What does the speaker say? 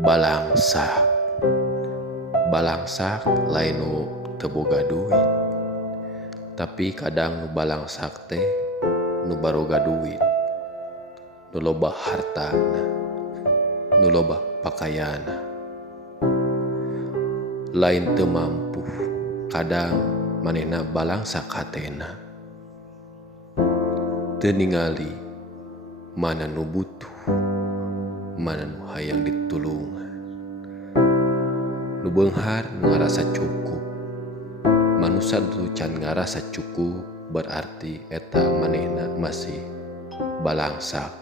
Balangsak. Balangsak lain nu teu boga duit, tapi kadang nu balangsak teh nu baroga duit, nu loba hartana, nu loba pakaiana. Lain teu mampu, kadang manehna balangsak hatena, teu ningali mana nu butuh, mana nu hayang ditulungan. Nu beunghar nu ngarasa cukup. Manusia nu can ngarasa cukup berarti eta manehna masih balangsak.